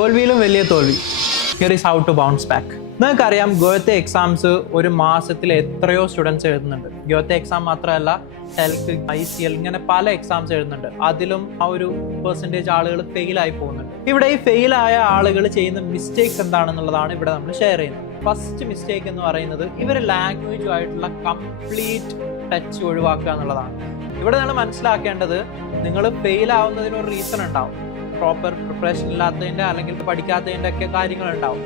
തോൽവിയിലും വലിയ തോൽവി. Here is how to bounce back നിങ്ങൾക്കറിയാം ഗോയത്തെ എക്സാംസ് ഒരു മാസത്തിൽ എത്രയോ സ്റ്റുഡൻസ് എഴുതുന്നുണ്ട്. ഗോയത്തെ എക്സാം മാത്രമല്ല ടെൽക്ക് ഐ സി എൽ ഇങ്ങനെ പല എക്സാംസ് എഴുതുന്നുണ്ട്. അതിലും ആ ഒരു പെർസെന്റേജ് ആളുകൾ ഫെയിലായി പോകുന്നുണ്ട്. ഇവിടെ ഈ ഫെയിലായ ആളുകൾ ചെയ്യുന്ന മിസ്റ്റേക്സ് എന്താണെന്നുള്ളതാണ് ഇവിടെ നമ്മൾ ഷെയർ ചെയ്യുന്നത്. ഫസ്റ്റ് മിസ്റ്റേക്ക് എന്ന് പറയുന്നത് ഇവർ ലാംഗ്വേജുമായിട്ടുള്ള കംപ്ലീറ്റ് ടച്ച് ഒഴിവാക്കുക എന്നുള്ളതാണ്. ഇവിടെ നിങ്ങൾ മനസ്സിലാക്കേണ്ടത് നിങ്ങൾ ഒരു റീസൺ ഉണ്ടാവും. പ്രോപ്പർ പ്രിപ്പറേഷൻ ഇല്ലാത്തതിന്റെ അല്ലെങ്കിൽ പഠിക്കാത്തതിന്റെ ഒക്കെ കാര്യങ്ങളുണ്ടാവും.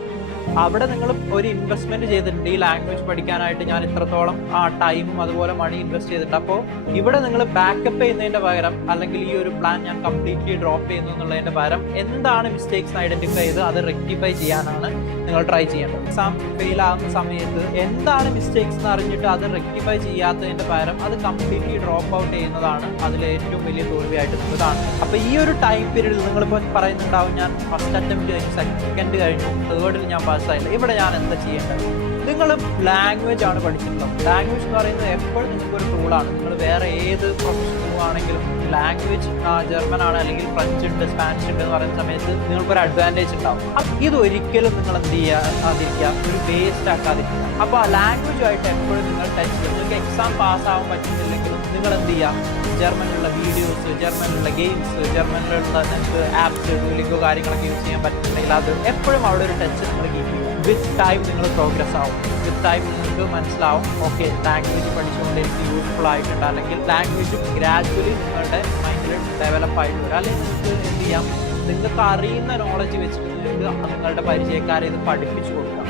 അവിടെ നിങ്ങൾ ഒരു ഇൻവെസ്റ്റ്മെന്റ് ചെയ്തിട്ടുണ്ട്. ഈ ലാംഗ്വേജ് പഠിക്കാനായിട്ട് ഞാൻ ഇത്രത്തോളം ആ ടൈമും അതുപോലെ മണി ഇൻവെസ്റ്റ് ചെയ്തിട്ടുണ്ട് അപ്പോൾ ഇവിടെ നിങ്ങൾ ബാക്കപ്പ് ചെയ്യുന്നതിന്റെ പകരം അല്ലെങ്കിൽ ഈ ഒരു പ്ലാൻ ഞാൻ കംപ്ലീറ്റ്ലി ഡ്രോപ്പ് ചെയ്യുന്നു എന്നുള്ളതിന്റെ പകരം എന്താണ് മിസ്റ്റേക്സ് ഐഡന്റിഫൈ ചെയ്ത് അത് റെക്ടിഫൈ ചെയ്യാനാണ് നിങ്ങൾ ട്രൈ ചെയ്യേണ്ടത്. എക്സാം ഫെയിൽ ആകുന്ന സമയത്ത് എന്താണ് മിസ്റ്റേക്സ് എന്ന് അറിഞ്ഞിട്ട് അത് റെക്ടിഫൈ ചെയ്യാത്തതിന്റെ പകരം അത് കംപ്ലീറ്റ്ലി ഡ്രോപ്പ് ഔട്ട് ചെയ്യുന്നതാണ് അതിൽ ഏറ്റവും വലിയ തോൽവിയായിട്ട് അപ്പൊ അപ്പോൾ ഈ ഒരു ടൈം പീരീഡിൽ നിങ്ങളിപ്പോൾ പറയുന്നുണ്ടാവും ഞാൻ ഫസ്റ്റ് അറ്റംപ്റ്റ് കഴിഞ്ഞു സെക്കൻഡ് കഴിഞ്ഞു. തേർഡിൽ ഞാൻ പാസ്സായില്ല ഇവിടെ ഞാൻ എന്താ ചെയ്യേണ്ടത്? നിങ്ങൾ ലാംഗ്വേജ് ആണ് പഠിച്ചിട്ടുള്ളത്. ലാംഗ്വേജ് എന്ന് പറയുന്നത് എപ്പോഴും നിങ്ങൾക്ക് ഒരു ടൂളാണ് നിങ്ങൾ വേറെ ഏത് പ്രൊഫഷൻ ആണെങ്കിലും ലാംഗ്വേജ് ജർമ്മൻ ആണ് അല്ലെങ്കിൽ ഫ്രഞ്ച് ഉണ്ട് സ്പാനിഷ് ഉണ്ട് എന്ന് പറയുന്ന സമയത്ത് നിങ്ങൾക്കൊരു അഡ്വാന്റേജ് ഉണ്ടാവും. അപ്പം ഇതൊരിക്കലും നിങ്ങൾ എന്ത് ചെയ്യാതിരിക്കുക ഒരു വേസ്റ്റ് ആക്കാതിരിക്കുക. അപ്പോൾ ആ ലാംഗ്വേജുമായിട്ട് എപ്പോഴും നിങ്ങൾ ടച്ച് ചെയ്യുക നിങ്ങൾക്ക് എക്സാം പാസ്സാവാൻ പറ്റുന്നില്ലെങ്കിലും നിങ്ങൾ എന്ത് ചെയ്യുക ജർമ്മനിലുള്ള വീഡിയോസ് ജർമ്മനിലുള്ള ഗെയിംസ് ജർമ്മനിലുള്ള നിങ്ങൾക്ക് ആപ്സ് ഡൂലിക്കോ കാര്യങ്ങളൊക്കെ യൂസ് ചെയ്യാൻ പറ്റുന്നുണ്ടെങ്കിൽ അത് എപ്പോഴും അവിടെ ഒരു ടച്ച് നിങ്ങൾ കീപ്പ് ചെയ്യും വിത്ത് ടൈം നിങ്ങൾ പ്രോഗ്രസ് ആവും. വിത്ത് ടൈം നിങ്ങൾക്ക് മനസ്സിലാവും. ഓക്കെ ലാംഗ്വേജ് പഠിച്ചുകൊണ്ട് എനിക്ക് യൂസ്ഫുൾ ആയിട്ടുണ്ട്. അല്ലെങ്കിൽ ലാംഗ്വേജ് ഗ്രാജുവലി നിങ്ങളുടെ മൈൻഡിൽ ഡെവലപ്പ് ആയിട്ട് വരും അല്ലെങ്കിൽ നിങ്ങൾക്ക് എന്ത് ചെയ്യാം? നിങ്ങൾക്ക് അറിയുന്ന നോളജ് വെച്ചിട്ട് നിങ്ങൾക്ക് നിങ്ങളുടെ പരിചയക്കാരെ ഇത് പഠിപ്പിച്ചു കൊടുക്കാം.